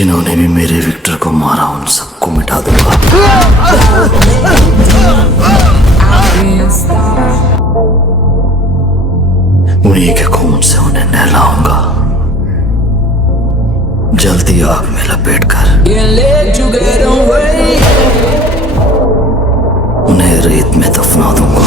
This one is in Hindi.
जिन्होंने भी मेरे विक्टर को मारा उन सबको मिटा दूंगा। उन्हीं के खून से उन्हें नहलाऊंगा, जल्दी आग में लपेटकर उन्हें रेत में दफना दूंगा।